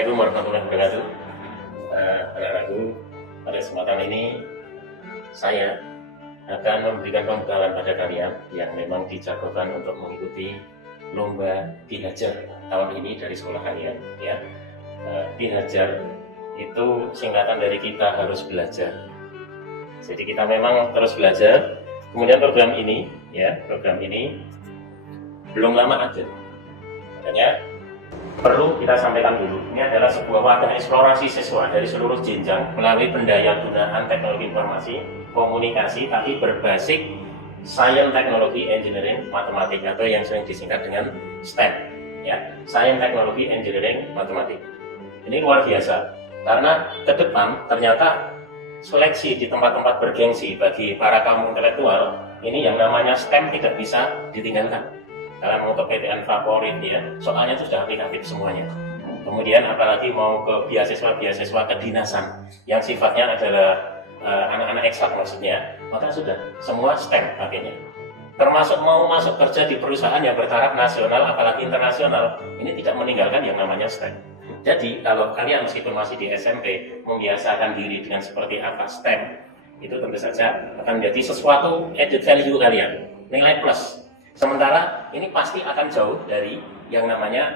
Assalamualaikum warahmatullahi wabarakatuh. Anak-anakku, pada kesempatan ini saya akan memberikan pembekalan pada kalian yang memang dijagokan untuk mengikuti lomba Dihajar tahun ini dari sekolah kalian. Ya, Dihajar itu singkatan dari kita harus belajar. Jadi kita memang terus belajar. Kemudian program ini belum lama ada. Makanya perlu kita sampaikan dulu, ini adalah sebuah wadah eksplorasi siswa dari seluruh jenjang melalui pendayagunaan teknologi informasi, komunikasi, tapi berbasis Science, Teknologi, Engineering, Matematik atau yang sering disingkat dengan STEM. Ya, Science, Teknologi, Engineering, Matematik. Ini luar biasa karena ke depan ternyata seleksi di tempat-tempat bergengsi bagi para kaum intelektual ini yang namanya STEM tidak bisa ditinggalkan. Kalian mau ke PTN favorit ya, soalnya itu sudah aplikatif semuanya. Kemudian apalagi mau ke beasiswa kedinasan yang sifatnya adalah anak-anak eksak maksudnya, maka sudah semua STEM pakainya. Termasuk mau masuk kerja di perusahaan yang bertaraf nasional apalagi internasional, ini tidak meninggalkan yang namanya STEM. Jadi kalau kalian meskipun masih di SMP membiasakan diri dengan seperti apa STEM, itu tentu saja akan menjadi sesuatu added value kalian, nilai plus. Sementara ini pasti akan jauh dari yang namanya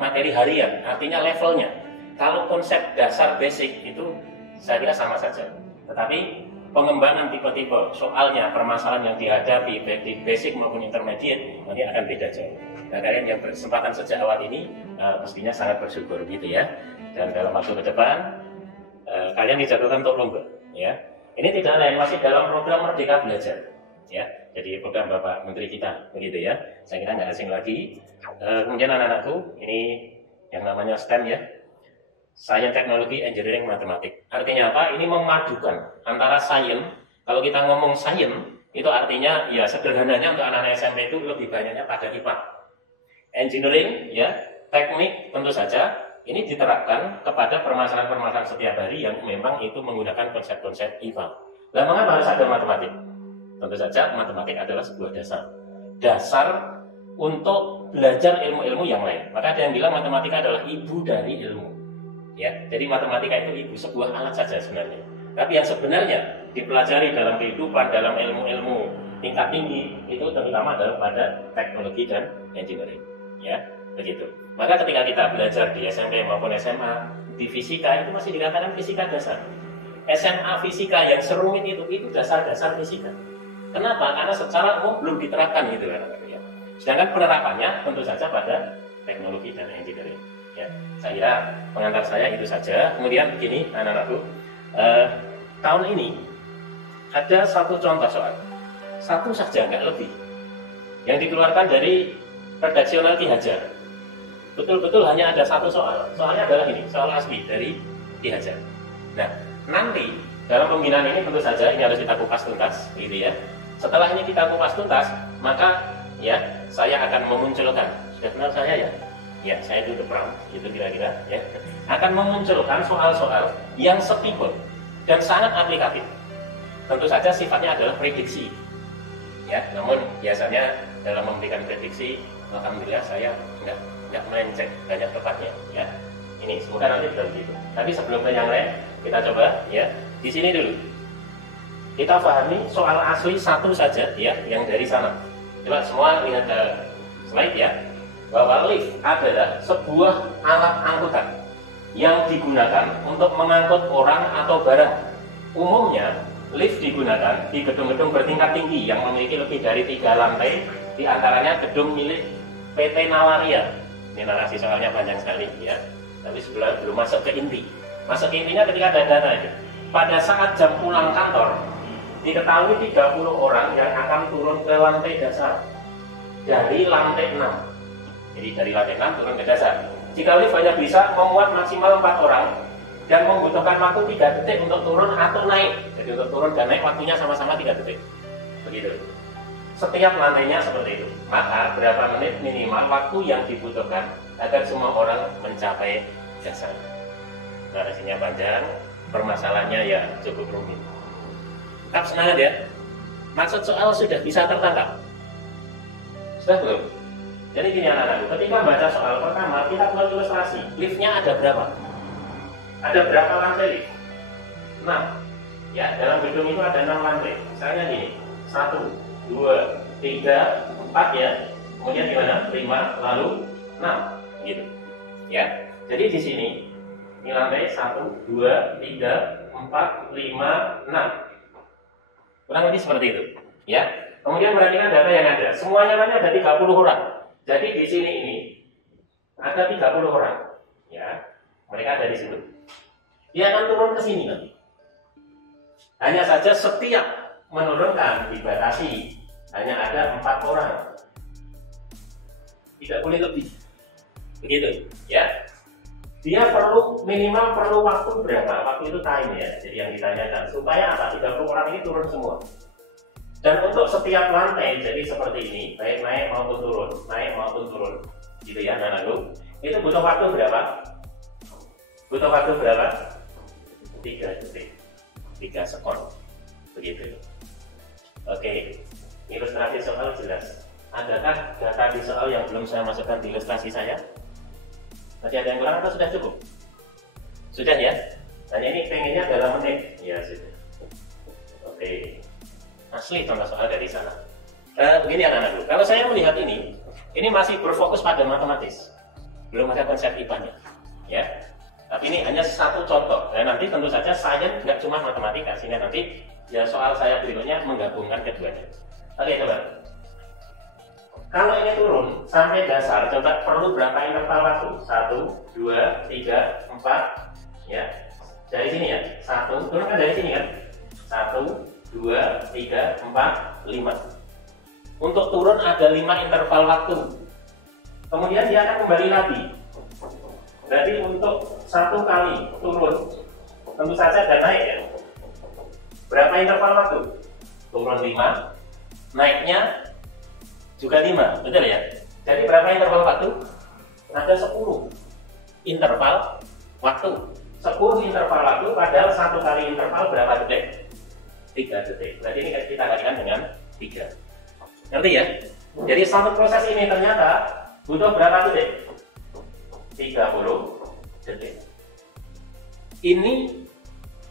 materi harian, artinya levelnya. Kalau konsep dasar basic itu saya kira sama saja. Tetapi pengembangan tipe-tipe soalnya, permasalahan yang dihadapi baik di basic maupun intermediate, nanti akan beda jauh. Nah, kalian yang berkesempatan sejak awal ini pastinya sangat bersyukur gitu ya. Dan dalam waktu ke depan kalian dijagokan untuk lomba ya. Ini tidak lain masih dalam program Merdeka Belajar. Ya, jadi program Bapak Menteri kita begitu ya. Saya kira nggak asing lagi. Kemudian anak-anakku, ini yang namanya STEM ya, Science, Teknologi, Engineering, Matematik. Artinya apa? Ini memadukan antara science. Kalau kita ngomong science, itu artinya ya sederhananya untuk anak-anak SMP itu lebih banyaknya pada IPA. Engineering ya, teknik tentu saja ini diterapkan kepada permasalahan-permasalahan setiap hari yang memang itu menggunakan konsep-konsep IPA. Lah mengapa harus ada matematik? Tentu saja matematik adalah sebuah dasar untuk belajar ilmu-ilmu yang lain. Maka ada yang bilang matematika adalah ibu dari ilmu. Ya, jadi matematika itu ibu, sebuah alat saja sebenarnya. Tapi yang sebenarnya dipelajari dalam kehidupan, dalam ilmu-ilmu tingkat tinggi itu terutama adalah pada teknologi dan engineering. Ya, begitu. Maka ketika kita belajar di SMP maupun SMA di fisika itu masih dikatakan fisika dasar. SMA fisika yang serumit itu dasar-dasar fisika. Kenapa? Karena secara umum belum diterapkan gitu kan. Ya. Sedangkan penerapannya tentu saja pada teknologi dan engineering. Ya. Saya kira pengantar saya itu saja. Kemudian begini anak-anakku, tahun ini ada satu contoh soal, satu saja nggak lebih, yang dikeluarkan dari redaksional Dihajar. Betul-betul hanya ada satu soal. Soalnya adalah ini, soal asli dari Dihajar. Nah, nanti dalam pembinaan ini tentu saja ini harus kita kupas tuntas, gitu ya. Setelah ini kita kupas tuntas, maka ya saya akan memunculkan, sudah kenal saya ya? Ya, saya itu The Pram, gitu kira-kira ya. Akan memunculkan soal-soal yang setipe dan sangat aplikatif. Tentu saja sifatnya adalah prediksi. Ya, namun biasanya dalam memberikan prediksi, alhamdulillah saya nggak melenceng banyak tepatnya ya. Ini semoga nanti tidak begitu. Tapi sebelum ke yang lain, kita coba ya di sini dulu. Kita pahami soal asli satu saja ya, yang dari sana. Coba semua lihat ke slide ya, bahwa lift adalah sebuah alat angkutan yang digunakan untuk mengangkut orang atau barang. Umumnya lift digunakan di gedung-gedung bertingkat tinggi yang memiliki lebih dari 3 lantai, di antaranya gedung milik PT Nawaria. Ini narasi soalnya panjang sekali ya, tapi sebelum belum masuk ke inti. Masuk ke intinya ketika ada data itu. Pada saat jam pulang kantor, diketahui 30 orang yang akan turun ke lantai dasar dari lantai 6. Jadi dari lantai 6 turun ke dasar. Jika lift hanya bisa memuat maksimal 4 orang dan membutuhkan waktu 3 detik untuk turun atau naik. Jadi untuk turun dan naik waktunya sama-sama 3 detik. Begitu. Setiap lantainya seperti itu. Maka berapa menit minimal waktu yang dibutuhkan agar semua orang mencapai dasar. Narasinya panjang, permasalahannya ya cukup rumit. Tetap semangat ya. Maksud soal sudah bisa tertangkap? Sudah belum? Jadi gini anak-anakku, ketika baca soal pertama, kita buat ilustrasi. Liftnya ada berapa? Ada berapa lantai lift? 6. Ya, dalam gedung itu ada 6 lantai. Misalnya gini, 1, 2, 3, 4 ya. Kemudian gimana? 5, lalu 6. Gitu. Ya. Jadi di sini, ini lantai 1, 2, 3, 4, 5, 6. Kurang lebih seperti itu. Ya. Kemudian perhatikan data yang ada. Semuanya ada 30 orang. Jadi di sini ini ada 30 orang. Ya. Mereka ada di situ. Dia akan turun ke sini nanti. Hanya saja setiap menurunkan dibatasi hanya ada 4 orang. Tidak boleh lebih. Begitu, ya. Dia minimal perlu waktu berapa? Waktu itu time ya. Jadi yang ditanyakan supaya apa? 30 orang ini turun semua. Dan untuk setiap lantai jadi seperti ini, baik naik maupun turun, naik maupun turun. Gitu ya, anak-anakku. Itu butuh waktu berapa? Butuh waktu berapa? 3 detik. 3 sekon. Begitu. Oke. Ilustrasi soal jelas. Adakah data di soal yang belum saya masukkan di ilustrasi saya? Masih ada yang kurang atau sudah cukup? Sudah ya? Hanya ini pengennya dalam menit. Ya sudah. Oke. Asli contoh soal dari sana. Begini anak-anakku. Kalau saya melihat ini masih berfokus pada matematis. Belum ada konsep IPA-nya. Ya. Tapi ini hanya satu contoh. Dan nanti tentu saja saya nggak cuma matematika, sehingga nanti ya soal saya berikutnya menggabungkan keduanya. Oke, coba. Kalau ini turun sampai dasar, coba perlu berapa interval waktu? 1, 2, 3, 4. Ya. Dari sini ya. 1, turun kan dari sini kan? 1, 2, 3, 4, 5. Untuk turun ada 5 interval waktu. Kemudian dia akan kembali lagi. Berarti untuk 1 kali turun, tentu saja ada naik ya. Berapa interval waktu? Turun 5, naiknya juga 5, betul ya? Jadi berapa interval waktu? Ada 10 interval waktu. 10 interval waktu, padahal 1 kali interval berapa detik? 3 detik. Berarti ini kita kalikan dengan 3. Ngerti ya? Jadi satu proses ini ternyata butuh berapa detik? 30 detik. Ini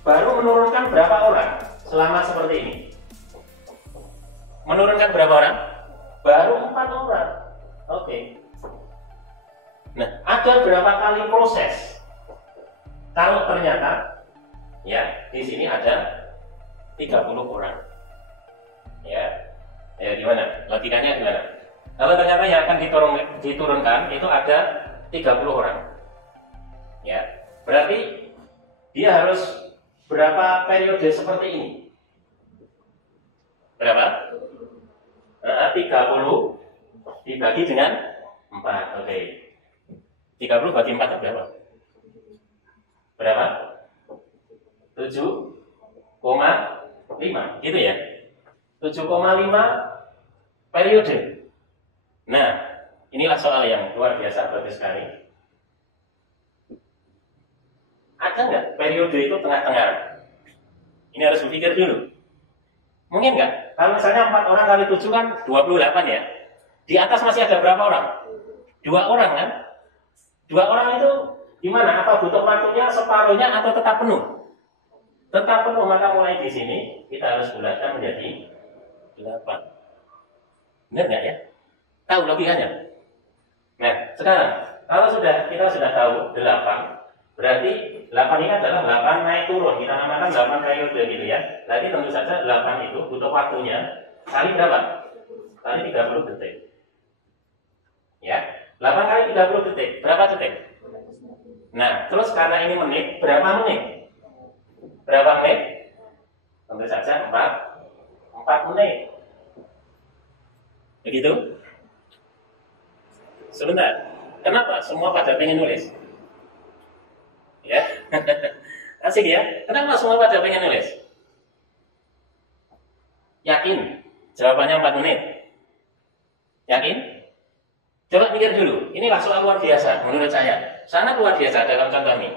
baru menurunkan berapa orang selama seperti ini? Menurunkan berapa orang? Baru 4 orang. Oke. Nah, ada berapa kali proses? Kalau ternyata ya di sini ada 30 orang. Ya. Ya gimana? Logikanya gimana? Kalau ternyata yang akan diturunkan itu ada 30 orang. Ya. Berarti dia harus berapa periode seperti ini? Berapa? 30 dibagi dengan 4. Oke. 30 bagi 4 berapa? Berapa? 7,5 gitu ya. 7,5 periode. Nah, inilah soal yang luar biasa bagus sekali. Ada nggak periode itu tengah-tengah? Ini harus berpikir dulu. Mungkin nggak? Kalau misalnya 4 orang kali 7 kan 28 ya. Di atas masih ada berapa orang? 2 orang kan? 2 orang itu gimana? Apa butuh waktunya separuhnya atau tetap penuh? Tetap penuh, maka mulai di sini kita harus bulatkan menjadi 8. Benar nggak ya? Tahu logikanya? Nah, sekarang kalau kita sudah tahu 8, berarti 8 ini adalah 8 naik turun. Kita namakan 8 periode gitu ya. Berarti tentu saja 8 itu butuh waktunya kali berapa? Kali 30 detik. Ya, 8 kali 30 detik. Berapa detik? Nah, terus karena ini menit, berapa menit? Berapa menit? Tentu saja 4 menit. Begitu? Sebentar. Kenapa? Semua pada pengen nulis? Ya, asik ya. Kenapa semua pada pengen nulis? Yakin? Jawabannya 4 menit. Yakin? Coba pikir dulu. Inilah soal luar biasa menurut saya. Sangat luar biasa dalam contoh ini.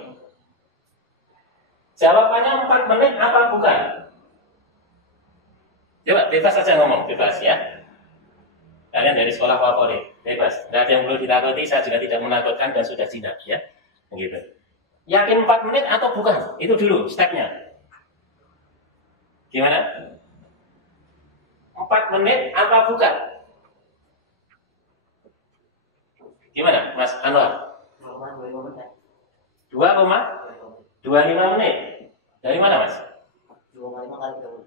Jawabannya 4 menit apa bukan? Coba bebas saja ngomong, bebas ya. Kalian dari sekolah favorit, bebas. Tidak ada yang perlu ditakuti, saya juga tidak menakutkan dan sudah jinak, ya. Begitu. Yakin 4 menit atau bukan? Itu dulu stepnya. Gimana? 4 menit apa bukan? Gimana, Mas Anwar? 2,25 menit. Dari mana, Mas? 2,5 kali 30.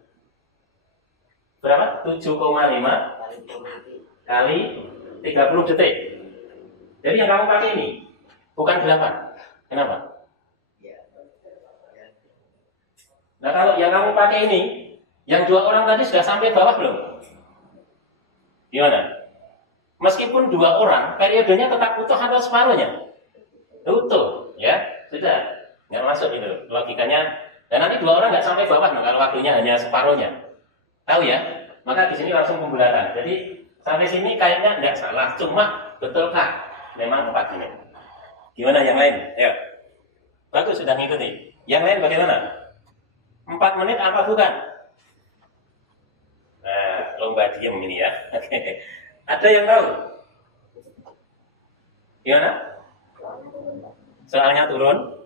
Berapa? 7,5 kali 30 detik. Jadi yang kamu pakai ini bukan 8. Kenapa? Nah, kalau yang kamu pakai ini, yang 2 orang tadi sudah sampai bawah belum? Gimana? Meskipun 2 orang, periodenya tetap utuh atau separuhnya? Utuh, ya? Sudah. Nggak masuk itu logikanya. Dan nanti 2 orang nggak sampai bawah kalau waktunya hanya separuhnya. Tahu ya? Maka di sini langsung pembulatan. Jadi sampai sini kayaknya nggak salah. Cuma betulkah memang 4 menit? Gimana yang lain? Ya. Bagus, sudah ngikuti. Yang lain bagaimana? 4 menit apa bukan? Nah, lomba diem ini ya. Oke. Ada yang tahu? Gimana? Soalnya turun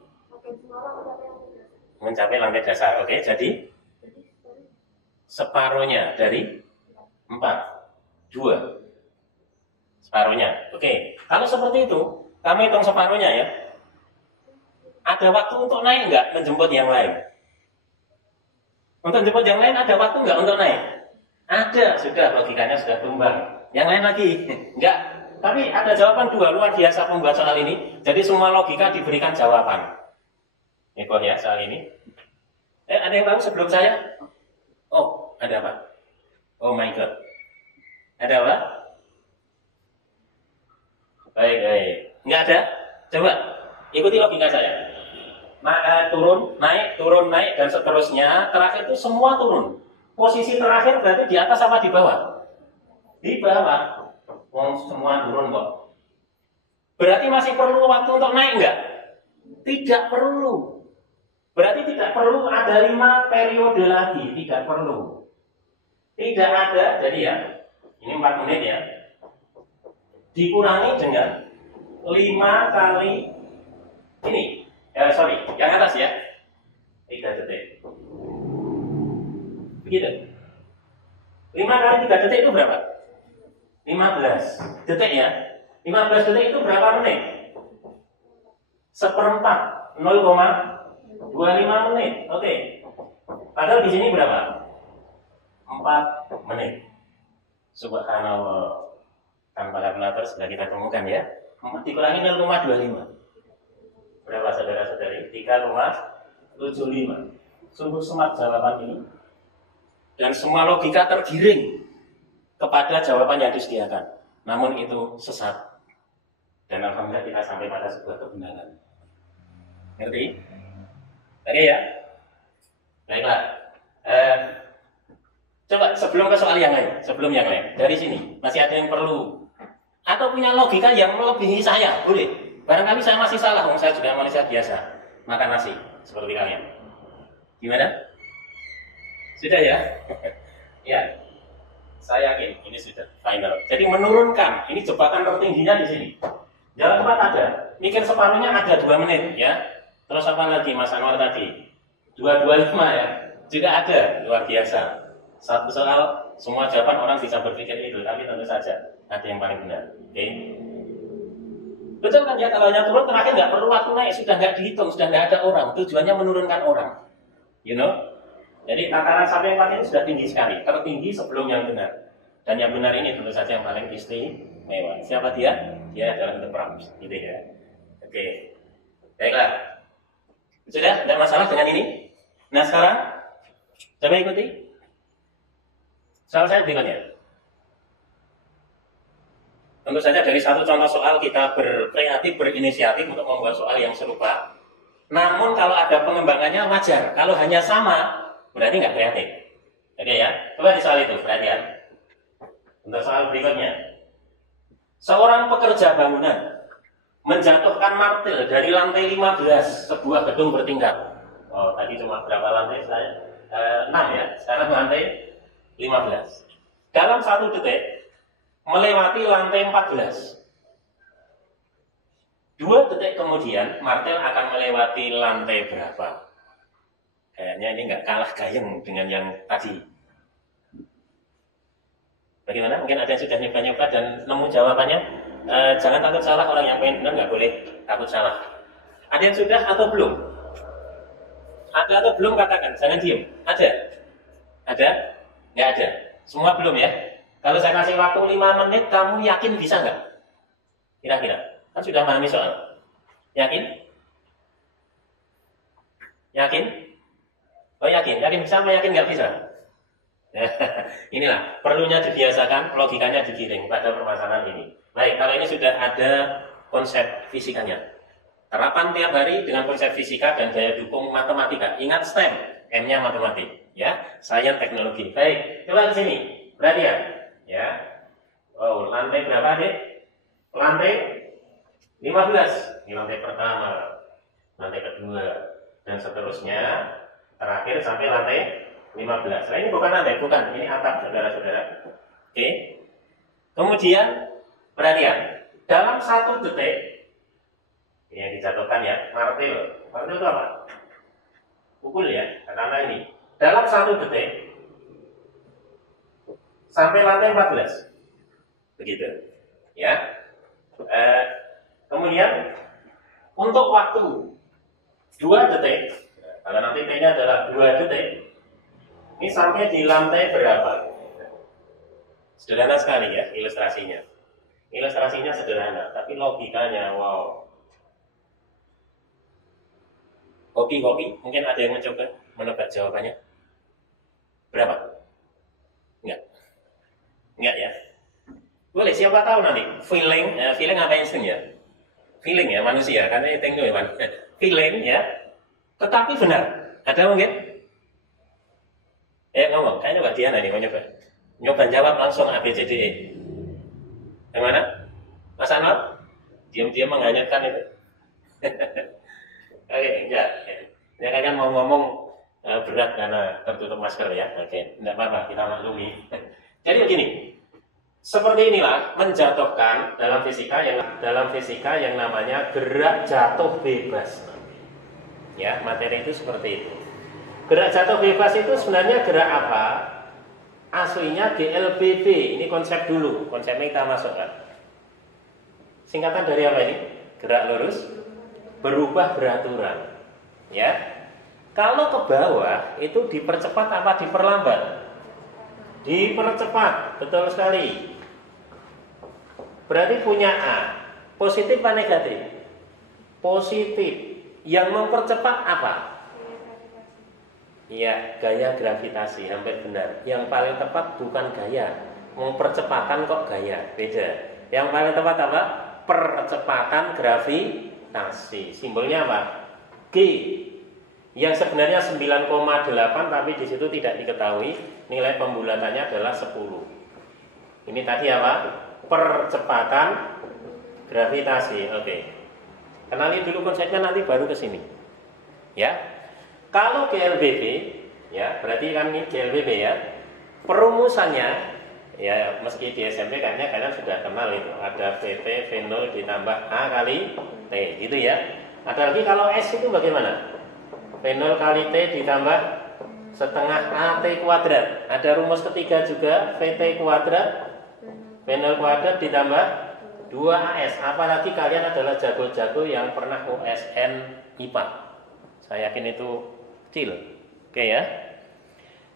mencapai lantai dasar. Oke, jadi separuhnya dari 4, 2. Separuhnya. Oke, kalau seperti itu, kami hitung separuhnya ya. Ada waktu untuk naik nggak menjemput yang lain? Untuk jemput yang lain ada waktu nggak untuk naik? Ada, sudah logikanya sudah tumbang. Yang lain lagi? Enggak. Tapi ada jawaban 2, luar biasa pembuat soal ini. Jadi semua logika diberikan jawaban. Heboh ya soal ini. Ada yang tahu sebelum saya? Oh, ada apa? Oh my god. Ada apa? Baik, baik. Enggak ada? Coba ikuti logika saya. Turun, naik, dan seterusnya. Terakhir itu semua turun. Posisi terakhir berarti di atas apa di bawah? Di bawah. Semua turun kok. Berarti masih perlu waktu untuk naik enggak? Tidak perlu. Berarti tidak perlu ada 5 periode lagi. Tidak perlu. Tidak ada, jadi ya, ini 4 menit ya. Dikurangi dengan 5 kali ini. Yang atas ya. 3 detik. Begitu. 5 kali 3 detik itu berapa? 15 detik ya. 15 detik itu berapa menit? 1/4, 0,25 menit. Oke. Padahal di sini berapa? 4 menit. Subhanallah. Tanpa kalkulator sudah kita temukan ya. 4 dikurangi 0,25. Berapa saudara-saudari? 3,75. Sungguh smart jawaban ini. Dan semua logika tergiring kepada jawaban yang disediakan. Namun itu sesat. Dan alhamdulillah kita sampai pada sebuah kebenaran. Ngerti? Oke ya? Baiklah. Coba sebelum ke soal yang lain. Dari sini masih ada yang perlu atau punya logika yang melebihi saya, boleh. Barangkali saya masih salah, saya juga manusia biasa makan nasi seperti kalian. Gimana? Sudah ya? Ya, saya yakin ini sudah final. Jadi menurunkan, ini jebakan tertingginya di sini. Jalan cepat ada, mikir separuhnya ada 2 menit ya. Terus apa lagi Mas Anwar tadi? 225 ya, juga ada, luar biasa. Satu soal, semua jawaban orang bisa berpikir itu, tapi tentu saja ada yang paling benar. Oke? Betul kan ya, kalau hanya turun terakhir nggak perlu waktu naik, sudah nggak dihitung, sudah nggak ada orang. Tujuannya menurunkan orang. You know? Jadi takaran sampai 4 ini sudah tinggi sekali, tertinggi sebelum yang benar. Dan yang benar ini tentu saja yang paling istimewa. Siapa dia? Dia adalah The Props, gitu ya. Oke, baiklah. Sudah, tidak masalah dengan ini. Nah sekarang, coba ikuti. Soal saya berikutnya. Tentu saja dari satu contoh soal kita berkreatif, berinisiatif untuk membuat soal yang serupa. Namun kalau ada pengembangannya wajar. Kalau hanya sama, berarti nggak kreatif. Oke ya, coba di soal itu, perhatian. Untuk soal berikutnya. Seorang pekerja bangunan menjatuhkan martil dari lantai 15 sebuah gedung bertingkat. Oh, tadi cuma berapa lantai? 6 ya, sekarang lantai 15. Dalam 1 detik, melewati lantai 14. 2 detik kemudian martel akan melewati lantai berapa? Kayaknya ini nggak kalah gayeng dengan yang tadi. Bagaimana? Mungkin ada yang sudah nyoba-nyoba dan nemu jawabannya. Jangan takut salah, orang yang pengen benar nggak boleh takut salah. Ada yang sudah atau belum? Ada atau belum katakan, jangan diem. Ada? Ada? Nggak ada? Semua belum ya? Kalau saya kasih waktu 5 menit, kamu yakin bisa nggak? Kira-kira? Kan sudah memahami soal. Yakin? Yakin? Oh yakin? Yakin bisa apa yakin nggak bisa? Inilah, perlunya dibiasakan, logikanya digiring pada permasalahan ini. Baik, kalau ini sudah ada konsep fisikanya. Terapan tiap hari dengan konsep fisika dan daya dukung matematika. Ingat STEM, M-nya matematik. Ya, sains teknologi. Baik, coba ke sini. Perhatian. Ya. Oh, lantai berapa, Dek? Lantai 15. Ini lantai pertama, lantai kedua, dan seterusnya. Terakhir sampai lantai 15. Nah, ini bukan lantai, bukan. Ini atap, saudara-saudara. Oke. Kemudian, perhatian. Dalam 1 detik, ini yang dijatuhkan ya, martil. Martil itu apa? Pukul ya, katakanlah ini. Dalam 1 detik, sampai lantai 14. Begitu. Ya. Kemudian untuk waktu 2 detik, kalau nanti T-nya adalah 2 detik, ini sampai di lantai berapa? Sederhana sekali ya ilustrasinya. Ilustrasinya sederhana, tapi logikanya wow. Kopi, mungkin ada yang mencoba menebak jawabannya. Berapa? Enggak ya? Boleh, siapa tahu nanti. Feeling apa insting ya? Feeling ya manusia, karena itu ya kan. Feeling ya. Tetapi benar. Ada mungkin? Ngomong, kayaknya Mbak Diana nih mau nyoba. Nyoba jawab langsung A, B, C, D, E. Yang mana? Mas Anwar? Diam-diam menghanyutkan itu. Oke, enggak. Ya kan mau ngomong berat karena tertutup masker ya. Oke, enggak apa-apa, kita maklumi. Jadi begini. Seperti inilah menjatuhkan dalam fisika yang namanya gerak jatuh bebas. Ya, materi itu seperti itu. Gerak jatuh bebas itu sebenarnya gerak apa? Aslinya GLBB. Ini konsep dulu, konsepnya kita masukkan. Singkatan dari apa ini? Gerak lurus berubah beraturan. Ya. Kalau ke bawah itu dipercepat apa diperlambat? Dipercepat, betul sekali. Berarti punya A, positif apa negatif? Positif. Yang mempercepat apa? Iya, gaya gravitasi, hampir benar. Yang paling tepat bukan gaya. Mempercepatan kok gaya, beda. Yang paling tepat apa? Percepatan gravitasi. Simbolnya apa? G. Yang sebenarnya 9,8 tapi di situ tidak diketahui. Nilai pembulatannya adalah 10. Ini tadi apa? Percepatan gravitasi. Oke. Kenali dulu konsepnya, nanti baru ke sini. Ya. Kalau GLBB, ya, berarti kan ini GLBB ya. Perumusannya ya, meski di SMP kayaknya kalian sudah kenal itu. Ada VT V0 ditambah A kali T, gitu ya. Ada lagi kalau S itu bagaimana? V0 kali T ditambah setengah AT kuadrat. Ada rumus ketiga juga, VT kuadrat V0 kuadrat ditambah 2AS. Apalagi kalian adalah jago-jago yang pernah USN IPA. Saya yakin itu kecil. Oke ya.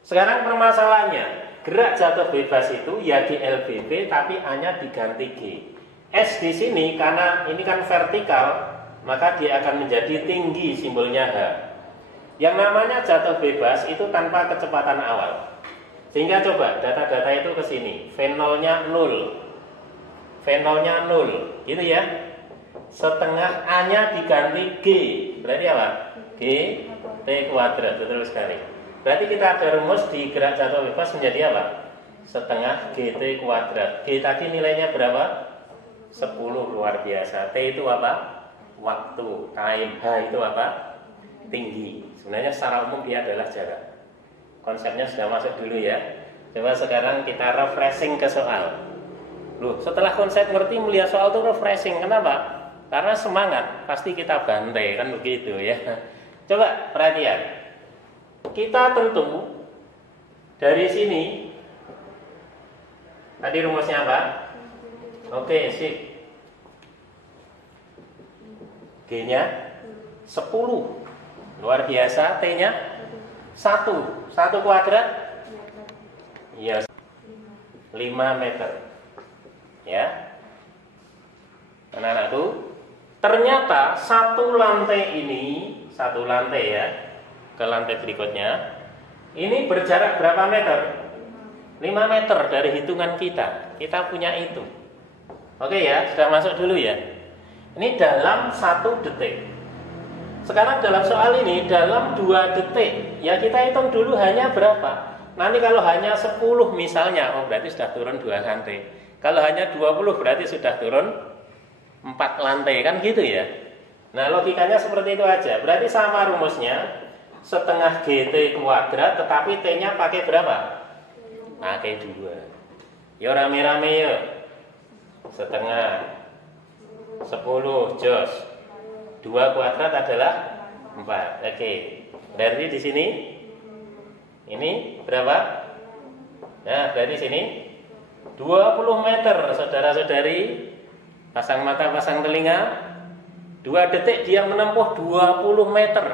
Sekarang permasalahannya, gerak jatuh bebas itu ya GLBB tapi hanya diganti G. S di sini karena ini kan vertikal, maka dia akan menjadi tinggi, simbolnya H. Yang namanya jatuh bebas itu tanpa kecepatan awal. Sehingga coba data-data itu ke sini. V0-nya 0. V0-nya 0, gitu ya. Setengah A-nya diganti G. Berarti apa? G T kuadrat, betul sekali. Berarti kita ada rumus di gerak jatuh bebas menjadi apa? Setengah GT kuadrat. G tadi nilainya berapa? 10, luar biasa. T itu apa? Waktu, time. H itu apa? Tinggi. Sebenarnya secara umum dia adalah jarak. Konsepnya sudah masuk dulu ya. Coba sekarang kita refreshing ke soal. Loh, setelah konsep ngerti melihat soal itu refreshing. Kenapa? Karena semangat pasti kita bantai kan begitu ya. Coba perhatian. Kita tentu dari sini tadi rumusnya apa? Oke, sip. G-nya 10. Luar biasa. T-nya 1. 1 kuadrat? Iya, 5 meter. Ya. Anak-anakku, ternyata satu lantai ya, ke lantai berikutnya, ini berjarak berapa meter? 5 meter dari hitungan kita. Kita punya itu. Oke ya, sudah masuk dulu ya. Ini dalam 1 detik. Sekarang dalam soal ini dalam 2 detik. Ya kita hitung dulu hanya berapa. Nanti kalau hanya 10 misalnya, oh berarti sudah turun 2 lantai. Kalau hanya 20 berarti sudah turun 4 lantai, kan gitu ya. Nah logikanya seperti itu aja. Berarti sama rumusnya, setengah GT kuadrat, tetapi T-nya pakai berapa? Pakai 2. Yo rame-rame yo. Setengah 10 jos. 2 kuadrat adalah 4. Oke. Berarti di sini ini berapa? Nah, berarti sini 20 meter, saudara-saudari. Pasang mata, pasang telinga. 2 detik dia menempuh 20 meter.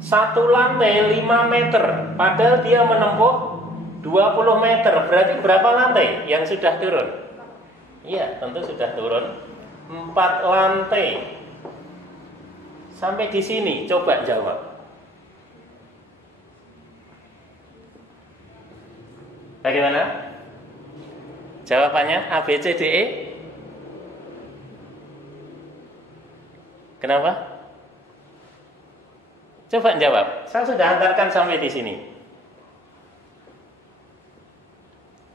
1 lantai 5 meter. Padahal dia menempuh 20 meter. Berarti berapa lantai yang sudah turun? Iya, tentu sudah turun 4 lantai. Sampai di sini, coba jawab. Bagaimana? Jawabannya A, B, C, D, E. Kenapa? Coba jawab. Saya sudah antarkan sampai di sini.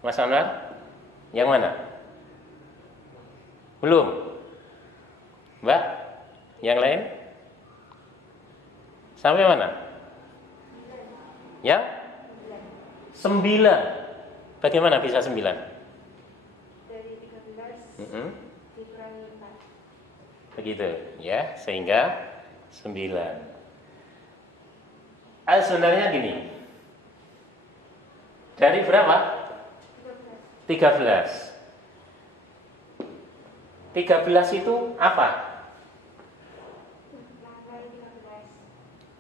Mas Anwar, yang mana? Belum. Mbak, yang lain? Sampai mana? Ya? 9. Bagaimana bisa 9? Dari 13 dikurangi 4. Begitu, ya, sehingga 9. Sebenarnya gini. Dari berapa? 13. 13 itu apa?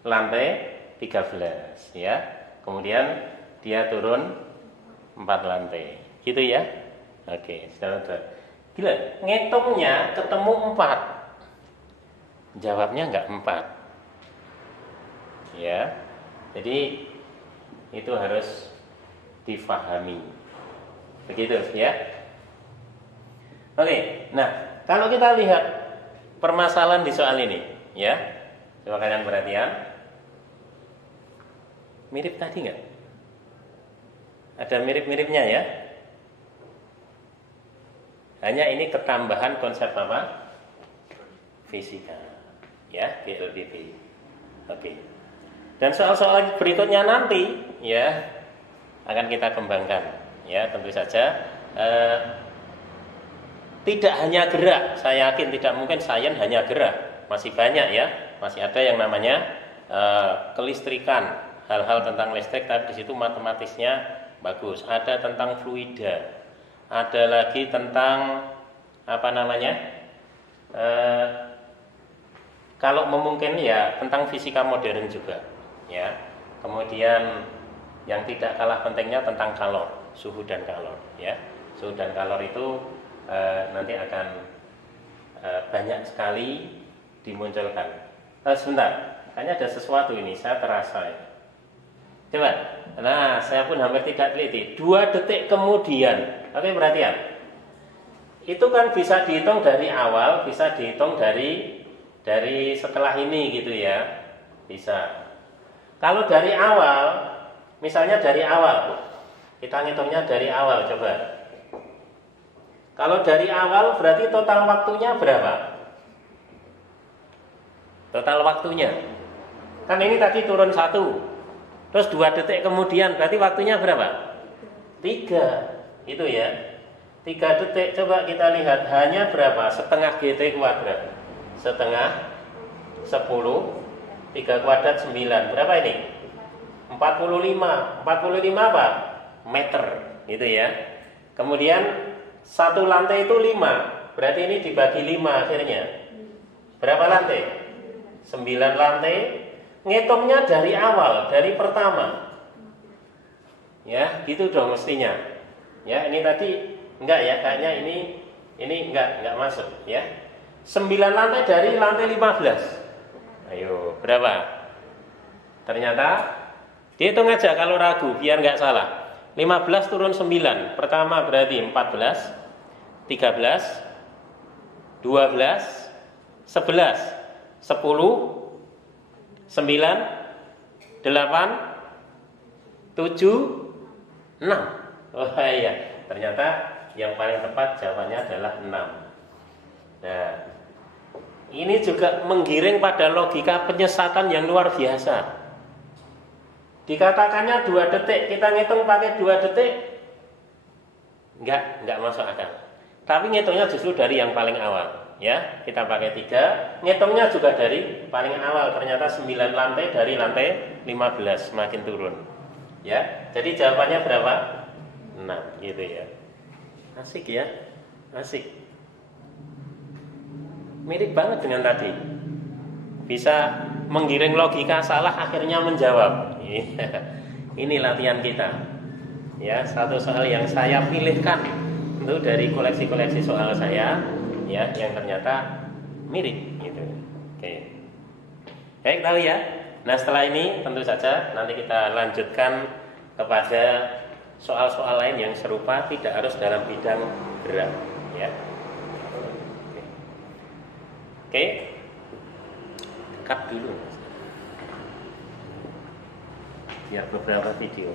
Lantai 13, ya. Kemudian dia turun 4 lantai. Gitu ya. Oke, saudara-saudara. Gila, ngitungnya ketemu 4. Jawabnya enggak 4. Ya. Jadi itu harus difahami. Begitu ya. Oke, nah, kalau kita lihat permasalahan di soal ini, ya. Coba kalian perhatian. Mirip tadi enggak? Ada mirip-miripnya ya. Hanya ini ketambahan konsep apa? Fisika. Ya, GLBB. Oke. Dan soal-soal berikutnya nanti ya akan kita kembangkan. Ya, tentu saja tidak hanya gerak. Saya yakin tidak mungkin sains hanya gerak. Masih banyak ya. Masih ada yang namanya kelistrikan, hal-hal tentang listrik, tapi di situ matematisnya bagus. Ada tentang fluida, ada lagi tentang apa namanya? Kalau memungkinkan ya tentang fisika modern juga, ya. Kemudian yang tidak kalah pentingnya tentang kalor, suhu dan kalor, ya. Suhu dan kalor itu nanti akan banyak sekali dimunculkan. Sebentar, kayaknya ada sesuatu ini, saya terasa ya. Coba, nah saya pun hampir tidak teliti. 2 detik kemudian, oke perhatian. Itu kan bisa dihitung dari awal, bisa dihitung dari setelah ini gitu ya. Bisa. Kalau dari awal, misalnya dari awal, kita ngitungnya dari awal coba. Kalau dari awal berarti total waktunya berapa? Total waktunya. Kan ini tadi turun 1. Terus 2 detik kemudian berarti waktunya berapa? 3. Itu ya. 3 3 detik, coba kita lihat hanya berapa? Setengah GT kuadrat. Setengah 10, 3 kuadrat 9. Berapa ini? 45. 45 apa? Meter, gitu ya. Kemudian satu lantai itu 5. Berarti ini dibagi 5 akhirnya. Berapa lantai? 9 lantai. Ngitungnya dari awal, dari pertama. Ya, gitu dong mestinya. Ya, ini tadi enggak ya, kayaknya ini enggak masuk ya. 9 lantai dari lantai 15. Ayo, berapa? Ternyata dihitung aja kalau ragu biar enggak salah. 15 turun 9. Pertama berarti 14, 13, 12, 11, 10, 9, 8, 7, 6. Oh iya, ternyata yang paling tepat jawabannya adalah 6. Nah, ini juga menggiring pada logika penyesatan yang luar biasa. Dikatakannya 2 detik, kita ngitung pakai 2 detik, enggak masuk akal. Tapi ngitungnya justru dari yang paling awal. Ya, kita pakai 3, ngitungnya juga dari paling awal. Ternyata 9 lantai dari lantai 15 semakin turun. Ya, jadi jawabannya berapa? 6, gitu ya. Asik ya, asik. Mirip banget dengan tadi. Bisa menggiring logika salah akhirnya menjawab. Ini latihan kita. Ya, satu soal yang saya pilihkan itu dari koleksi-koleksi soal saya, ya, yang ternyata mirip gitu. Oke. Baik, tahu ya. Nah, setelah ini tentu saja nanti kita lanjutkan kepada soal-soal lain yang serupa, tidak harus dalam bidang gerak, ya. Oke. Cut dulu. Biar beberapa video.